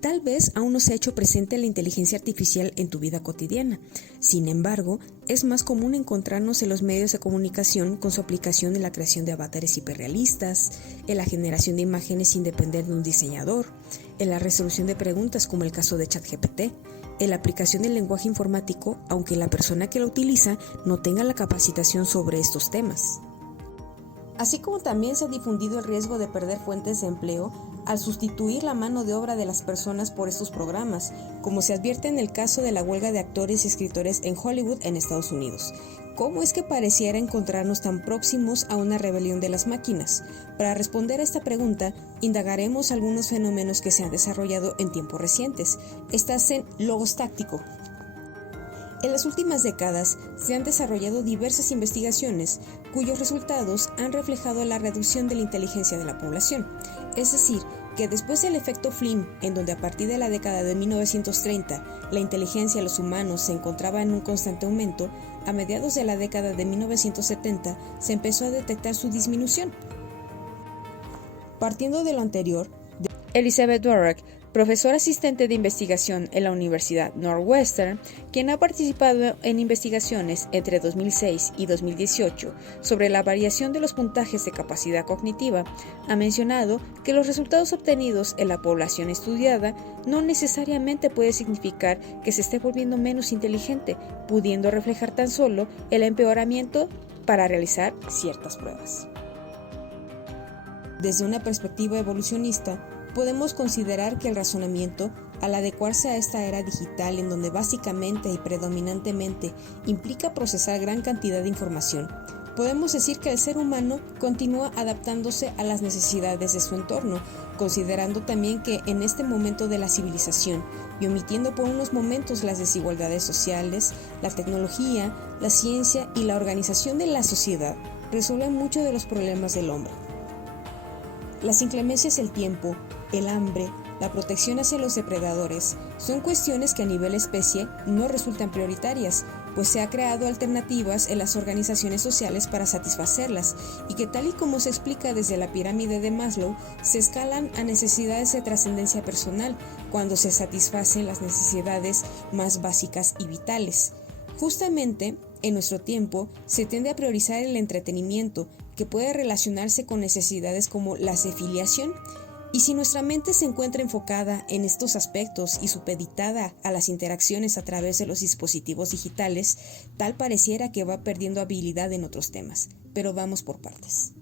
Tal vez aún no se ha hecho presente la inteligencia artificial en tu vida cotidiana. Sin embargo, es más común encontrarnos en los medios de comunicación con su aplicación en la creación de avatares hiperrealistas, en la generación de imágenes sin depender de un diseñador, en la resolución de preguntas como el caso de ChatGPT, en la aplicación del lenguaje informático, aunque la persona que lo utiliza no tenga la capacitación sobre estos temas. Así como también se ha difundido el riesgo de perder fuentes de empleo al sustituir la mano de obra de las personas por estos programas, como se advierte en el caso de la huelga de actores y escritores en Hollywood en Estados Unidos. ¿Cómo es que pareciera encontrarnos tan próximos a una rebelión de las máquinas? Para responder a esta pregunta, indagaremos algunos fenómenos que se han desarrollado en tiempos recientes. Estás en Logos Táctico. En las últimas décadas se han desarrollado diversas investigaciones cuyos resultados han reflejado la reducción de la inteligencia de la población. Es decir, que después del efecto Flynn, en donde a partir de la década de 1930 la inteligencia de los humanos se encontraba en un constante aumento, a mediados de la década de 1970 se empezó a detectar su disminución. Partiendo de lo anterior, Elizabeth Dworak, profesora asistente de investigación en la Universidad Northwestern, quien ha participado en investigaciones entre 2006 y 2018 sobre la variación de los puntajes de capacidad cognitiva, ha mencionado que los resultados obtenidos en la población estudiada no necesariamente puede significar que se esté volviendo menos inteligente, pudiendo reflejar tan solo el empeoramiento para realizar ciertas pruebas. Desde una perspectiva evolucionista, podemos considerar que el razonamiento, al adecuarse a esta era digital en donde básicamente y predominantemente implica procesar gran cantidad de información, podemos decir que el ser humano continúa adaptándose a las necesidades de su entorno, considerando también que en este momento de la civilización, y omitiendo por unos momentos las desigualdades sociales, la tecnología, la ciencia y la organización de la sociedad resuelven muchos de los problemas del hombre. Las inclemencias del tiempo, el hambre, la protección hacia los depredadores, son cuestiones que a nivel especie no resultan prioritarias, pues se ha creado alternativas en las organizaciones sociales para satisfacerlas, y que tal y como se explica desde la pirámide de Maslow, se escalan a necesidades de trascendencia personal, cuando se satisfacen las necesidades más básicas y vitales. Justamente, en nuestro tiempo, se tiende a priorizar el entretenimiento, que puede relacionarse con necesidades como la filiación. Y si nuestra mente se encuentra enfocada en estos aspectos y supeditada a las interacciones a través de los dispositivos digitales, tal pareciera que va perdiendo habilidad en otros temas. Pero vamos por partes.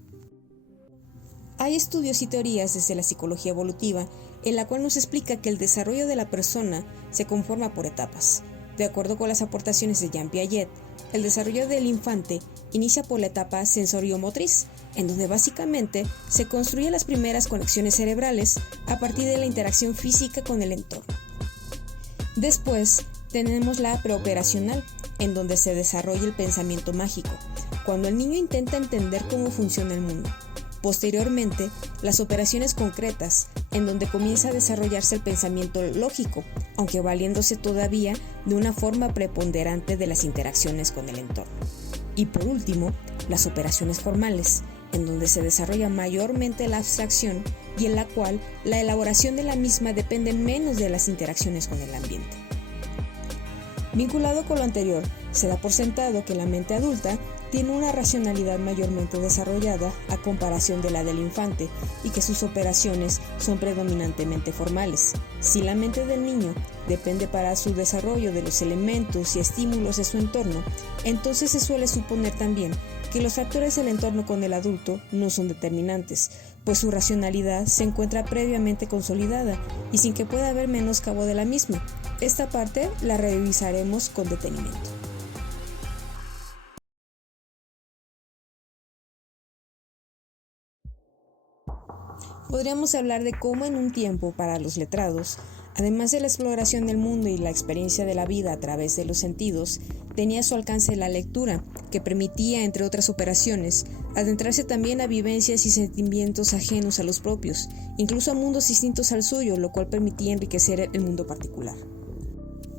Hay estudios y teorías desde la psicología evolutiva, en la cual nos explica que el desarrollo de la persona se conforma por etapas. De acuerdo con las aportaciones de Jean Piaget, el desarrollo del infante inicia por la etapa sensoriomotriz, en donde básicamente se construyen las primeras conexiones cerebrales a partir de la interacción física con el entorno. Después tenemos la preoperacional, en donde se desarrolla el pensamiento mágico, cuando el niño intenta entender cómo funciona el mundo. Posteriormente, las operaciones concretas, en donde comienza a desarrollarse el pensamiento lógico, aunque valiéndose todavía de una forma preponderante de las interacciones con el entorno. Y por último, las operaciones formales, en donde se desarrolla mayormente la abstracción y en la cual la elaboración de la misma depende menos de las interacciones con el ambiente. Vinculado con lo anterior, se da por sentado que la mente adulta tiene una racionalidad mayormente desarrollada a comparación de la del infante y que sus operaciones son predominantemente formales. Si la mente del niño depende para su desarrollo de los elementos y estímulos de su entorno, entonces se suele suponer también que los factores del entorno con el adulto no son determinantes, pues su racionalidad se encuentra previamente consolidada y sin que pueda haber menoscabo de la misma. Esta parte la revisaremos con detenimiento. Podríamos hablar de cómo en un tiempo para los letrados, además de la exploración del mundo y la experiencia de la vida a través de los sentidos, tenía a su alcance la lectura, que permitía, entre otras operaciones, adentrarse también a vivencias y sentimientos ajenos a los propios, incluso a mundos distintos al suyo, lo cual permitía enriquecer el mundo particular.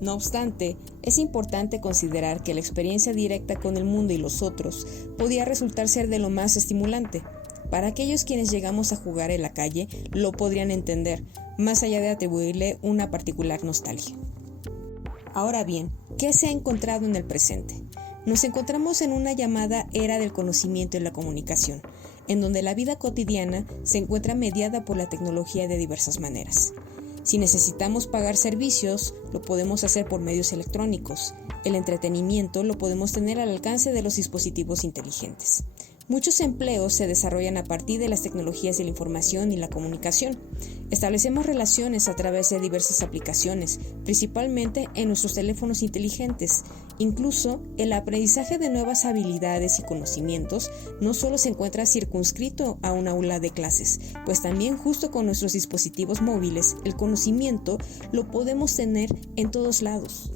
No obstante, es importante considerar que la experiencia directa con el mundo y los otros podía resultar ser de lo más estimulante. Para aquellos quienes llegamos a jugar en la calle, lo podrían entender, más allá de atribuirle una particular nostalgia. Ahora bien, ¿qué se ha encontrado en el presente? Nos encontramos en una llamada era del conocimiento y la comunicación, en donde la vida cotidiana se encuentra mediada por la tecnología de diversas maneras. Si necesitamos pagar servicios, lo podemos hacer por medios electrónicos. El entretenimiento lo podemos tener al alcance de los dispositivos inteligentes. Muchos empleos se desarrollan a partir de las tecnologías de la información y la comunicación. Establecemos relaciones a través de diversas aplicaciones, principalmente en nuestros teléfonos inteligentes. Incluso el aprendizaje de nuevas habilidades y conocimientos no solo se encuentra circunscrito a un aula de clases, pues también justo con nuestros dispositivos móviles, el conocimiento lo podemos tener en todos lados.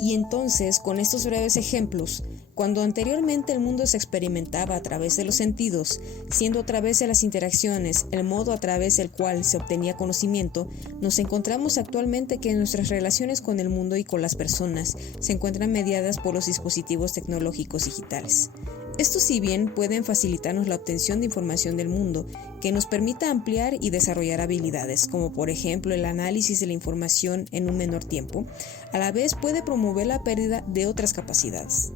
Y entonces, con estos breves ejemplos, cuando anteriormente el mundo se experimentaba a través de los sentidos, siendo a través de las interacciones el modo a través del cual se obtenía conocimiento, nos encontramos actualmente que nuestras relaciones con el mundo y con las personas se encuentran mediadas por los dispositivos tecnológicos digitales. Estos, si bien pueden facilitarnos la obtención de información del mundo, que nos permita ampliar y desarrollar habilidades, como por ejemplo el análisis de la información en un menor tiempo, a la vez puede promover la pérdida de otras capacidades.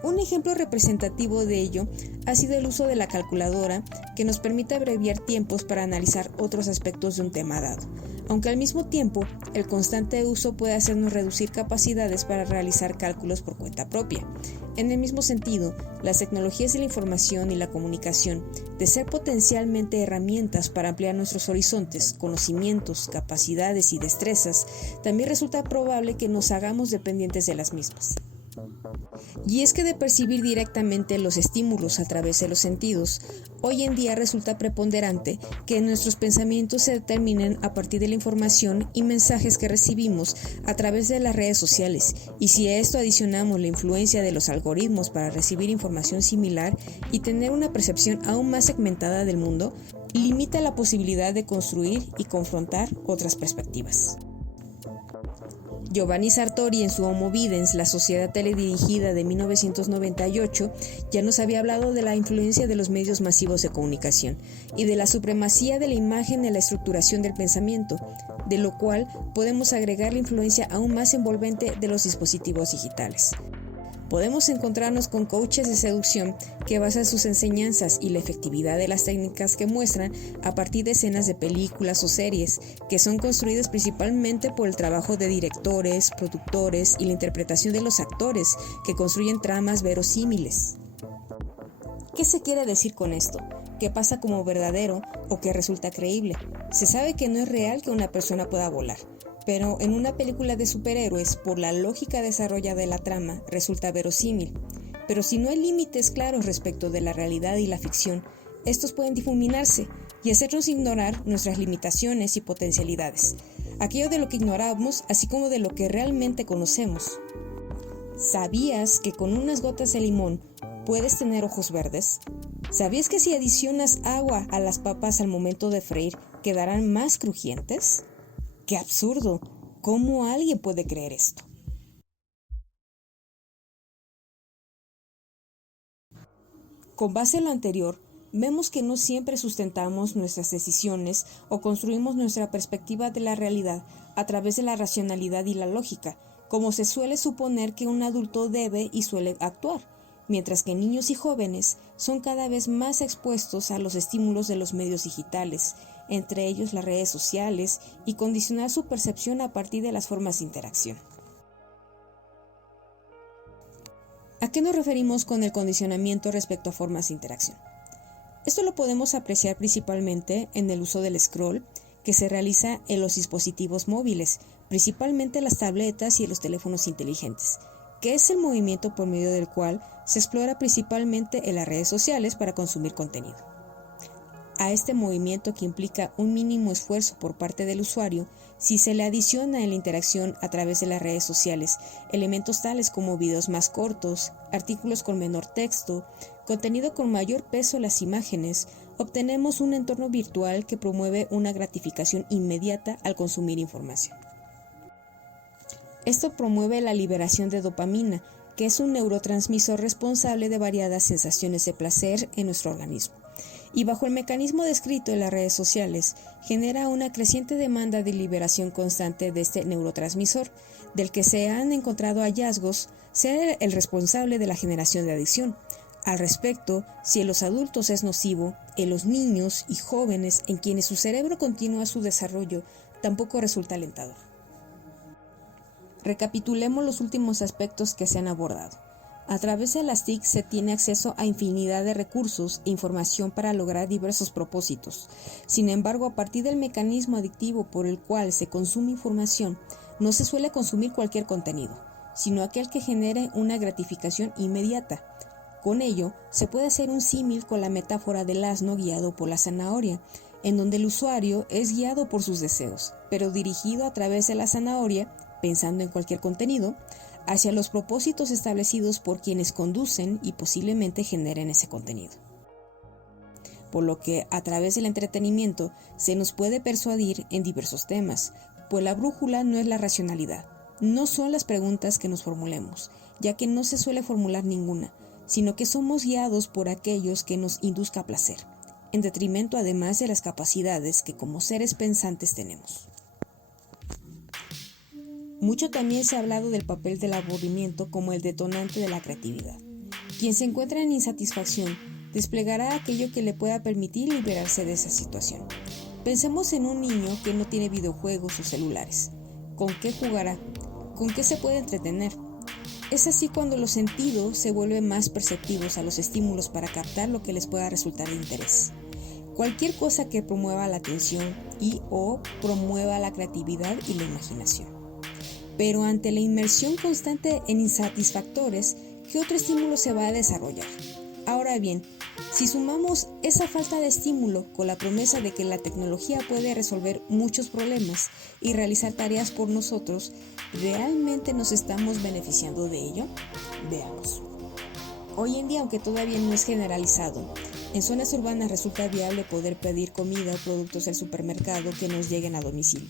Un ejemplo representativo de ello ha sido el uso de la calculadora, que nos permite abreviar tiempos para analizar otros aspectos de un tema dado, aunque al mismo tiempo el constante uso puede hacernos reducir capacidades para realizar cálculos por cuenta propia. En el mismo sentido, las tecnologías de la información y la comunicación, de ser potencialmente herramientas para ampliar nuestros horizontes, conocimientos, capacidades y destrezas, también resulta probable que nos hagamos dependientes de las mismas. Y es que de percibir directamente los estímulos a través de los sentidos, hoy en día resulta preponderante que nuestros pensamientos se determinen a partir de la información y mensajes que recibimos a través de las redes sociales, y si a esto adicionamos la influencia de los algoritmos para recibir información similar y tener una percepción aún más segmentada del mundo, limita la posibilidad de construir y confrontar otras perspectivas. Giovanni Sartori, en su Homo Videns, la sociedad teledirigida de 1998, ya nos había hablado de la influencia de los medios masivos de comunicación y de la supremacía de la imagen en la estructuración del pensamiento, de lo cual podemos agregar la influencia aún más envolvente de los dispositivos digitales. Podemos encontrarnos con coaches de seducción que basan sus enseñanzas y la efectividad de las técnicas que muestran a partir de escenas de películas o series que son construidas principalmente por el trabajo de directores, productores y la interpretación de los actores que construyen tramas verosímiles. ¿Qué se quiere decir con esto? ¿Qué pasa como verdadero o que resulta creíble? Se sabe que no es real que una persona pueda volar, pero en una película de superhéroes, por la lógica desarrollada de la trama, resulta verosímil. Pero si no hay límites claros respecto de la realidad y la ficción, estos pueden difuminarse y hacernos ignorar nuestras limitaciones y potencialidades, aquello de lo que ignoramos, así como de lo que realmente conocemos. ¿Sabías que con unas gotas de limón puedes tener ojos verdes? ¿Sabías que si adicionas agua a las papas al momento de freír, quedarán más crujientes? ¡Qué absurdo! ¿Cómo alguien puede creer esto? Con base en lo anterior, vemos que no siempre sustentamos nuestras decisiones o construimos nuestra perspectiva de la realidad a través de la racionalidad y la lógica, como se suele suponer que un adulto debe y suele actuar, mientras que niños y jóvenes son cada vez más expuestos a los estímulos de los medios digitales, entre ellos las redes sociales, y condicionar su percepción a partir de las formas de interacción. ¿A qué nos referimos con el condicionamiento respecto a formas de interacción? Esto lo podemos apreciar principalmente en el uso del scroll que se realiza en los dispositivos móviles, principalmente las tabletas y los teléfonos inteligentes, que es el movimiento por medio del cual se explora principalmente en las redes sociales para consumir contenido. A este movimiento, que implica un mínimo esfuerzo por parte del usuario, si se le adiciona en la interacción a través de las redes sociales elementos tales como videos más cortos, artículos con menor texto, contenido con mayor peso en las imágenes, obtenemos un entorno virtual que promueve una gratificación inmediata al consumir información. Esto promueve la liberación de dopamina, que es un neurotransmisor responsable de variadas sensaciones de placer en nuestro organismo. Y bajo el mecanismo descrito en las redes sociales, genera una creciente demanda de liberación constante de este neurotransmisor, del que se han encontrado hallazgos ser el responsable de la generación de adicción. Al respecto, si en los adultos es nocivo, en los niños y jóvenes en quienes su cerebro continúa su desarrollo, tampoco resulta alentador. Recapitulemos los últimos aspectos que se han abordado. A través de las TIC se tiene acceso a infinidad de recursos e información para lograr diversos propósitos. Sin embargo, a partir del mecanismo adictivo por el cual se consume información, no se suele consumir cualquier contenido, sino aquel que genere una gratificación inmediata. Con ello, se puede hacer un símil con la metáfora del asno guiado por la zanahoria, en donde el usuario es guiado por sus deseos, pero dirigido a través de la zanahoria, pensando en cualquier contenido, hacia los propósitos establecidos por quienes conducen y posiblemente generen ese contenido. Por lo que, a través del entretenimiento, se nos puede persuadir en diversos temas, pues la brújula no es la racionalidad, no son las preguntas que nos formulemos, ya que no se suele formular ninguna, sino que somos guiados por aquellos que nos induzca placer, en detrimento además de las capacidades que como seres pensantes tenemos. Mucho también se ha hablado del papel del aburrimiento como el detonante de la creatividad. Quien se encuentra en insatisfacción desplegará aquello que le pueda permitir liberarse de esa situación. Pensemos en un niño que no tiene videojuegos o celulares. ¿Con qué jugará? ¿Con qué se puede entretener? Es así cuando los sentidos se vuelven más perceptivos a los estímulos para captar lo que les pueda resultar de interés. Cualquier cosa que promueva la atención y o promueva la creatividad y la imaginación. Pero ante la inmersión constante en insatisfactores, ¿qué otro estímulo se va a desarrollar? Ahora bien, si sumamos esa falta de estímulo con la promesa de que la tecnología puede resolver muchos problemas y realizar tareas por nosotros, ¿realmente nos estamos beneficiando de ello? Veamos. Hoy en día, aunque todavía no es generalizado, en zonas urbanas resulta viable poder pedir comida o productos del supermercado que nos lleguen a domicilio.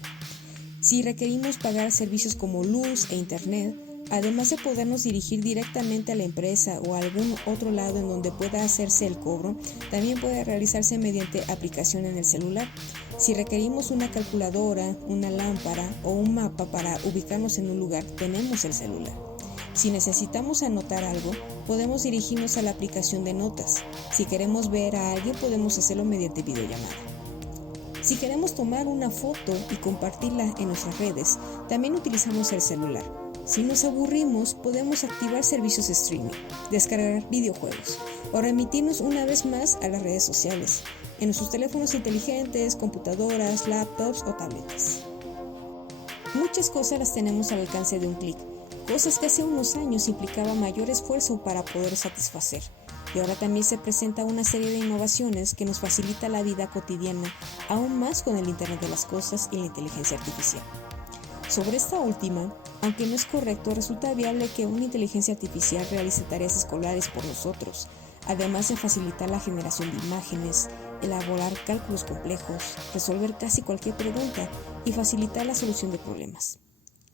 Si requerimos pagar servicios como luz e internet, además de podernos dirigir directamente a la empresa o a algún otro lado en donde pueda hacerse el cobro, también puede realizarse mediante aplicación en el celular. Si requerimos una calculadora, una lámpara o un mapa para ubicarnos en un lugar, tenemos el celular. Si necesitamos anotar algo, podemos dirigirnos a la aplicación de notas. Si queremos ver a alguien, podemos hacerlo mediante videollamada. Si queremos tomar una foto y compartirla en nuestras redes, también utilizamos el celular. Si nos aburrimos, podemos activar servicios de streaming, descargar videojuegos o remitirnos una vez más a las redes sociales, en nuestros teléfonos inteligentes, computadoras, laptops o tabletas. Muchas cosas las tenemos al alcance de un clic, cosas que hace unos años implicaban mayor esfuerzo para poder satisfacer. Y ahora también se presenta una serie de innovaciones que nos facilita la vida cotidiana, aún más con el Internet de las Cosas y la inteligencia artificial. Sobre esta última, aunque no es correcto, resulta viable que una inteligencia artificial realice tareas escolares por nosotros, además de facilitar la generación de imágenes, elaborar cálculos complejos, resolver casi cualquier pregunta y facilitar la solución de problemas.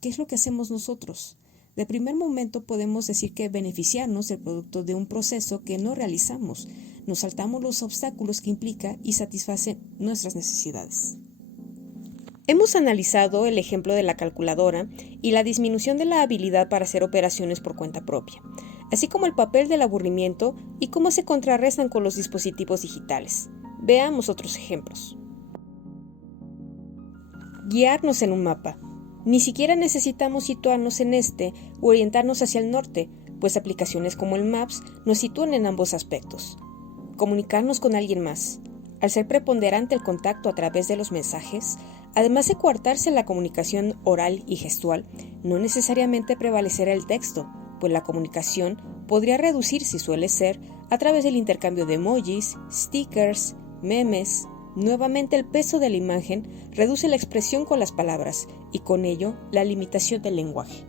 ¿Qué es lo que hacemos nosotros? De primer momento podemos decir que beneficiarnos del producto de un proceso que no realizamos, nos saltamos los obstáculos que implica y satisface nuestras necesidades. Hemos analizado el ejemplo de la calculadora y la disminución de la habilidad para hacer operaciones por cuenta propia, así como el papel del aburrimiento y cómo se contrarrestan con los dispositivos digitales. Veamos otros ejemplos. Guiarnos en un mapa. Ni siquiera necesitamos situarnos en este o orientarnos hacia el norte, pues aplicaciones como el Maps nos sitúan en ambos aspectos. Comunicarnos con alguien más. Al ser preponderante el contacto a través de los mensajes, además de coartarse la comunicación oral y gestual, no necesariamente prevalecerá el texto, pues la comunicación podría reducirse y suele ser a través del intercambio de emojis, stickers, memes. Nuevamente el peso de la imagen reduce la expresión con las palabras y con ello la limitación del lenguaje.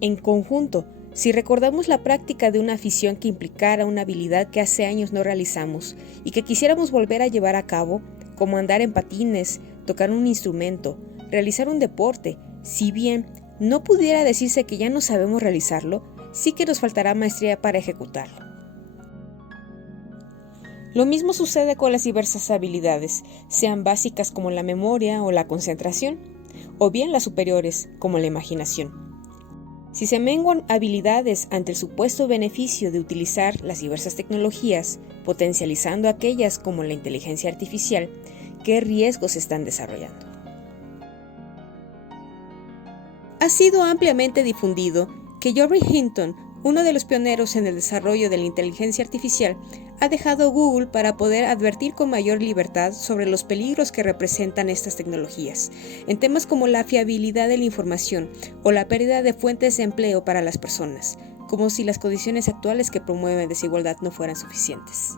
En conjunto, si recordamos la práctica de una afición que implicara una habilidad que hace años no realizamos y que quisiéramos volver a llevar a cabo, como andar en patines, tocar un instrumento, realizar un deporte, si bien no pudiera decirse que ya no sabemos realizarlo, sí que nos faltará maestría para ejecutarlo. Lo mismo sucede con las diversas habilidades, sean básicas como la memoria o la concentración, o bien las superiores como la imaginación. Si se menguan habilidades ante el supuesto beneficio de utilizar las diversas tecnologías, potencializando aquellas como la inteligencia artificial, ¿qué riesgos se están desarrollando? Ha sido ampliamente difundido que Geoffrey Hinton, uno de los pioneros en el desarrollo de la inteligencia artificial, ha dejado Google para poder advertir con mayor libertad sobre los peligros que representan estas tecnologías, en temas como la fiabilidad de la información o la pérdida de fuentes de empleo para las personas, como si las condiciones actuales que promueven desigualdad no fueran suficientes.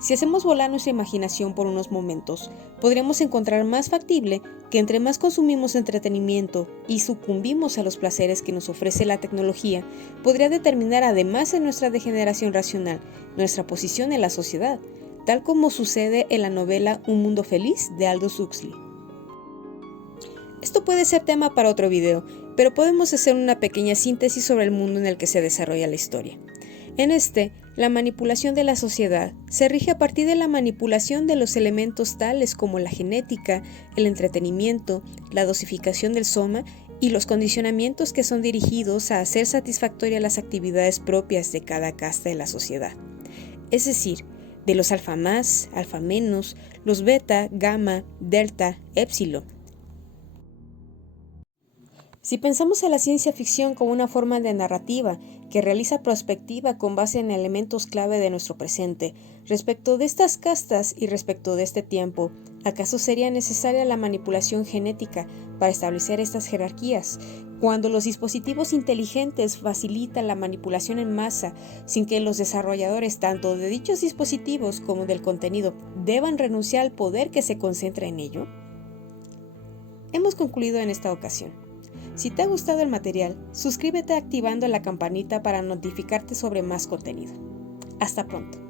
Si hacemos volar nuestra imaginación por unos momentos, podríamos encontrar más factible que entre más consumimos entretenimiento y sucumbimos a los placeres que nos ofrece la tecnología, podría determinar además de nuestra degeneración racional, nuestra posición en la sociedad, tal como sucede en la novela Un Mundo Feliz de Aldous Huxley. Esto puede ser tema para otro video, pero podemos hacer una pequeña síntesis sobre el mundo en el que se desarrolla la historia. En este, la manipulación de la sociedad se rige a partir de la manipulación de los elementos tales como la genética, el entretenimiento, la dosificación del soma y los condicionamientos que son dirigidos a hacer satisfactorias las actividades propias de cada casta de la sociedad. Es decir, de los alfa más, alfa menos, los beta, gamma, delta, épsilon. Si pensamos en la ciencia ficción como una forma de narrativa que realiza prospectiva con base en elementos clave de nuestro presente, respecto de estas castas y respecto de este tiempo, ¿acaso sería necesaria la manipulación genética para establecer estas jerarquías? Cuando los dispositivos inteligentes facilitan la manipulación en masa sin que los desarrolladores tanto de dichos dispositivos como del contenido deban renunciar al poder que se concentra en ello. Hemos concluido en esta ocasión. Si te ha gustado el material, suscríbete activando la campanita para notificarte sobre más contenido. Hasta pronto.